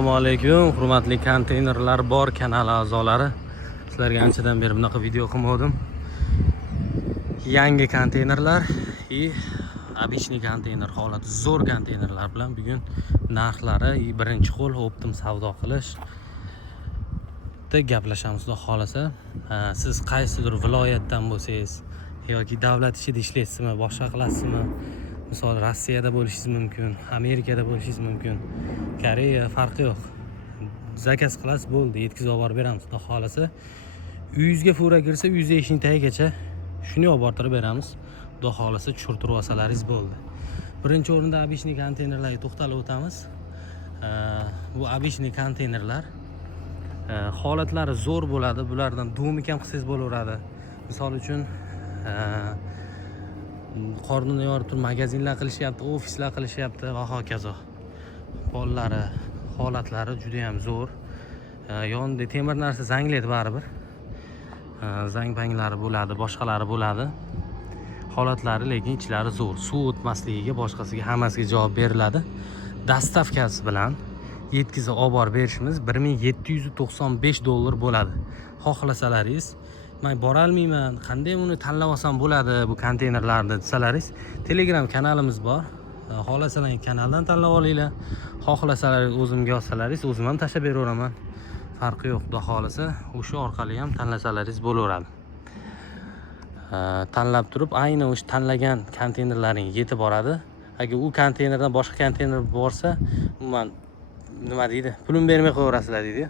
Assalomu alaykum, hurmatli konteynerlar bor kanali a'zolari. Sizlarga anchadan beri bunaqa video qilmadim. Yangi konteynerlar обычный konteyner holati zo'r konteynerlar bilan bugun narxlari birinchi qo'l optim savdo qilish gaplashamiz. Xudo xolasa, siz qaysidir viloyatdan bo'lsangiz yoki davlat ishida ishlaysizmi, boshqa qilasizmi? Misol Rossiyada bo'lishingiz mumkin, Amerikada bo'lishingiz mumkin, Koreya, farqi yo'q. Zakaz qilasiz, bo'ldi, yetkazib olib beramiz. Xudo xolasa, uyingizga fura kirsa, uyingiz eshikning tagigacha shuni olib borib beramiz. Xudo xolasa tushirtirib olsalaringiz bo'ldi. Birinchi o'rinda обычный konteynerlarga to'xtalib o'tamiz. Bu обычный konteynerlar holatlari zo'r bo'ladi. Bulardan domik ham qilsangiz bo'laveradi. Misol uchun qornini yorib turib magazinlar qilishyapti, ofislar qilishyapti va hokazo. Pollari, holatlari juda ham zo'r. Yonida temir narsa zanglaydi baribir. Zang-panglari bo'ladi, boshqalari bo'ladi. Holatlari lekin ichlari zo'r. Suv o'tmasligiga, boshqasiga hammasiga javob beriladi. Dastavkasi bilan yetkazib olib borib berishimiz $1795 bo'ladi. Xohlasalaringiz, men bora olmayman, qanday uni tanlab olsam bo'ladi bu konteynerlarni desalaringiz, Telegram kanalimiz bor. Xohlasalaringiz kanaldan tanlab olinglar. Xohlasalaringiz o'zimga olsalaringiz, o'zim ham tashlab beraveraman. Farqi yo'q, xudo xolasa, o'sha orqali ham tanlasalaringiz bo'laveradi. Tanlab turib, ayni o'sha tanlagan konteynerlaring yetib boradi. Agar u konteynerdan boshqa konteyner borsa, umuman nima deydi? Pulni bermay qo'yaverasizlar deydi.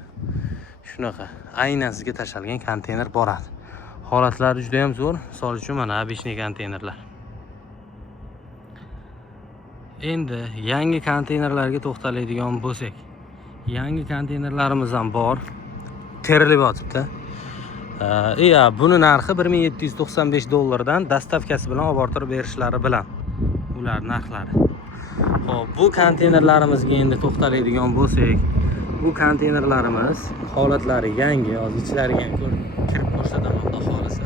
Shunaqa, aynan sizga tashalgan konteyner boradi. Holatlari juda ham zo'r. Misol uchun mana обычный konteynerlar. Endi yangi konteynerlarga to'xtaladigan bo'lsak, yangi konteynerlarimiz ham bor. Terilib yotibdi. Buni narxi $1795 dan dastavkasi bilan olib borib berishlari bilan ular narxlari. Xo'p, bu konteynerlarimizga endi to'xtaladigan bo'lsak, bu konteynerlarimiz holatlari yangi, hozir ichlariga ham kirib ko'rsataman, xudo xolasa.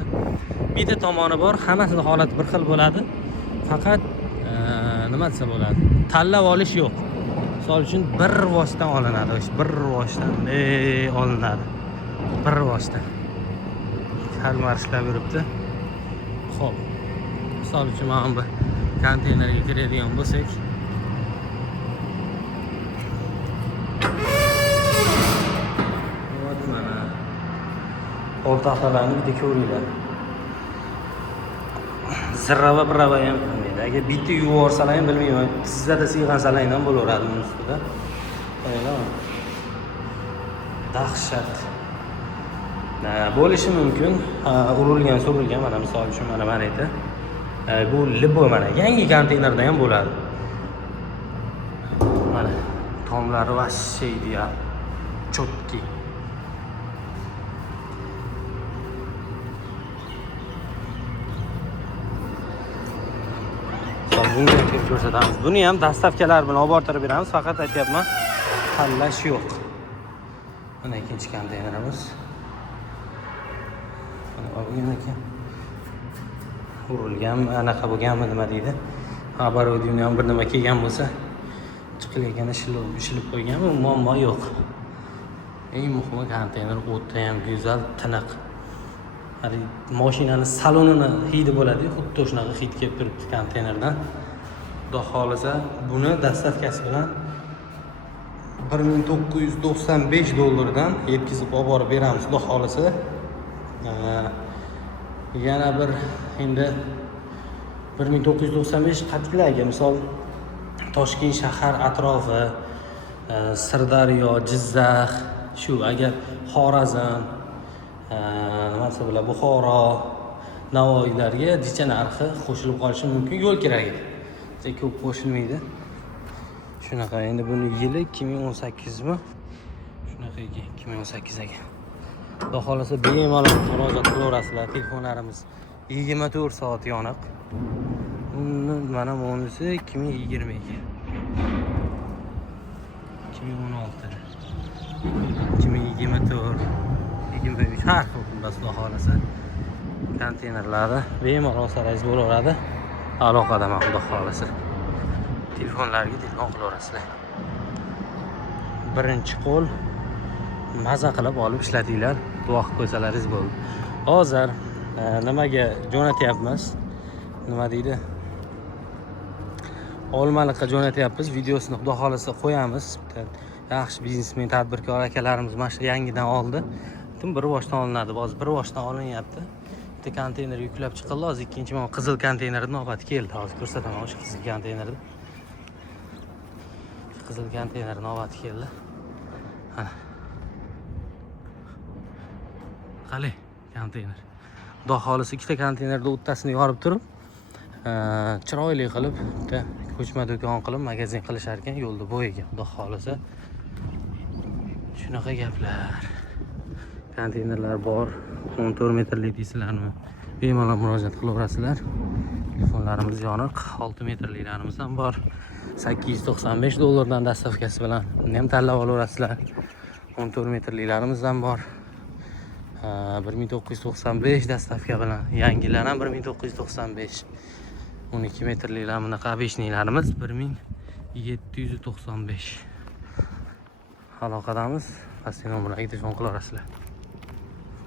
Bitta tomoni bor, hammasini holati bir xil bo'ladi. Faqat nima desa bo'ladi? Tanlab olish yo'q. Misol uchun bir rivojdan olinadi, bir rivojdan olinadi. Bir rivojdan. Hal marshlab yuribdi. Xo'p. Misol uchun mana bu konteynerga kiradigan bo'lsak, o'rtaxtalarni bitta ko'ringlar. Zirrava birrava ham qilmaydi. Agar bitta yuvib yuborsalar ham bilmayman, tizada siyg'ansalar ham bo'laveradi uning ustida. Dahshat. Bo'lishi mumkin. Urilgan, surilgan, mana misol uchun mana aytdi. Bu libo mana yangi konteynerda ham bo'ladi. Mana tomlari va deyap. Chotki. Bunga ko'rsatamiz. Buni ham dastavkalar bilan olib borib beramiz, faqat aytayapman, tanlash yo'q. Mana ikkinchi konteynerimiz. Mana olgan ekan. Urilganmi, anaqa bo'lganmi, nima deydi? Оборудование ham bir nima kelgan bo'lsa, chiqilgan ishilib qo'yganmi, muammo yo'q. Eng muhimi konteyner o'ta ham go'zal, tiniq. Hali mashinaning salonini hidi bo'ladi, xuddi shunaqa hid kelib turibdi konteynerdan. Xudo xolasa, buni dastavkasi bilan $1995 dan yetkazib olib borib beramiz. Xudo xolasa, yana bir endi 1995 qat'ilarga, misol Toshkent shahar atrofi, Sirdaryo, Jizzax, shu agar Xorazm, nima desa bo'ladi, Buxoro, Navoiylarga dicha narxi qo'shilib qolishi mumkin, yo'l keragi. Ko'p qo'shilmaydi. Shunaqa, endi buni yili 2018 mi? Shunaqa ekan, 2018 ekan. Xudo xolasa bemalol murojaat qilaverasizlar. Telefonlarimiz 24 soat yoniq. Mana bunisi 2020 ekan. 2016. 2024, 2023 har xil bunda xudo xolasa. Konteynerlari bemalol olsangiz bo'laveradi. Aloqadaman xudo xolasa. Telefonlarga telefon qilaverasizlar. birinchi qo'l maza qilib olib ishlatinglar, duo qilib qo'ysalaringiz bo'ldi. Hozir nimaga jo'natyapmiz? Nima deydi? Olmaliqqa jo'natyapmiz. Videosini xudo xolasa qo'yamiz. Yaxshi biznesmen, tadbirkor akalarimiz mana shu yangidan oldi. Butun bir boshdan olinadi. Hozir bir boshdan olinyapti. Bitta konteyner yuklab chiqildi. Hozir ikkinchi mana qizil konteynerning navbati keldi. Hozir ko'rsataman o'sha qizil konteynerni. Qizil konteyner navbati keldi. Mana. Qalay konteyner. Xudo xolasa ikkita konteynerda o'ttasini yorib turib, chiroyli qilib, bitta ko'chma do'kon qilib, magazin qilishar ekan yo'lda bo'yiga. Xudo xolasa shunaqa gaplar. Konteynerlar bor. 14 metrlik deysizlarmi? Bemalol murojaat qilaverasizlar. Telefonlarimiz yoniq. 6 metrliklarimiz ham bor. 895 dollardan dastavkasi bilan uni ham tanlab olaverasizlar. 14 metrliklarimiz ham bor. 1995 dastavka bilan. Yangilar ham 1995. 12 metrliklar bunaqa beshniklarimiz 1795. Aloqadamiz. Pastki nomerlarga telefon qilaverasizlar.